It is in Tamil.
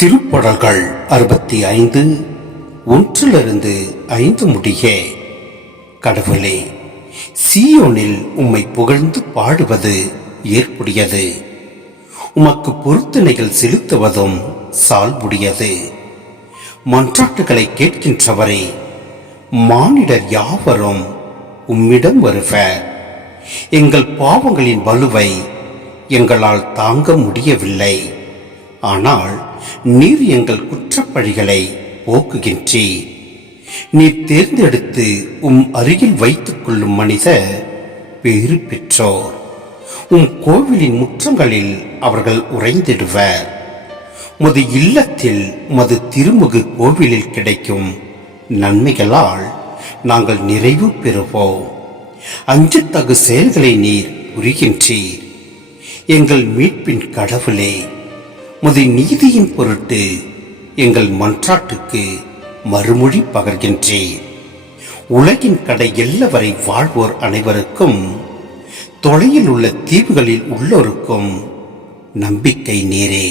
திருப்பாடல்கள் 65 1-5 முடிய. கடவுளே, சீயோனில் உம்மை புகழ்ந்து பாடுவது ஏற்புடையது, உமக்கு பொருத்தனைகள் செலுத்துவதும் சால்புடையது. மன்றாட்டுகளை கேட்கின்றவரே, மானிடர் யாவரும் உம்மிடம் வருவர். எங்கள் பாவங்களின் வலுவை எங்களால் தாங்க முடியவில்லை, ஆனால் நீர் எங்கள் குற்றப்பழிகளை போக்குகின்றீர். நீர் தேர்ந்தெடுத்து அருகில் வைத்துக் கொள்ளும் மனிதர் பேறு பெற்றோர். கோவிலின் முற்றங்களில் அவர்கள் உறைந்திடுவர். உமது இல்லத்தில் உமது திருமுகு கோவிலில் கிடைக்கும் நன்மைகளால் நாங்கள் நிறைவு பெறுவோம். அஞ்சத்தகு செயல்களை நீர் புரிகின்றீர். எங்கள் மீட்பின் கடவுளே, உமது நீதியின் பொருட்டு எங்கள் மன்றாட்டுக்கு மறுமொழி பகர்கின்றீர். உலகின் கடை எல்லவரை வாழ்வோர் அனைவருக்கும், தொலையில் உள்ள தீவுகளில் உள்ளோருக்கும் நம்பிக்கை நீரே.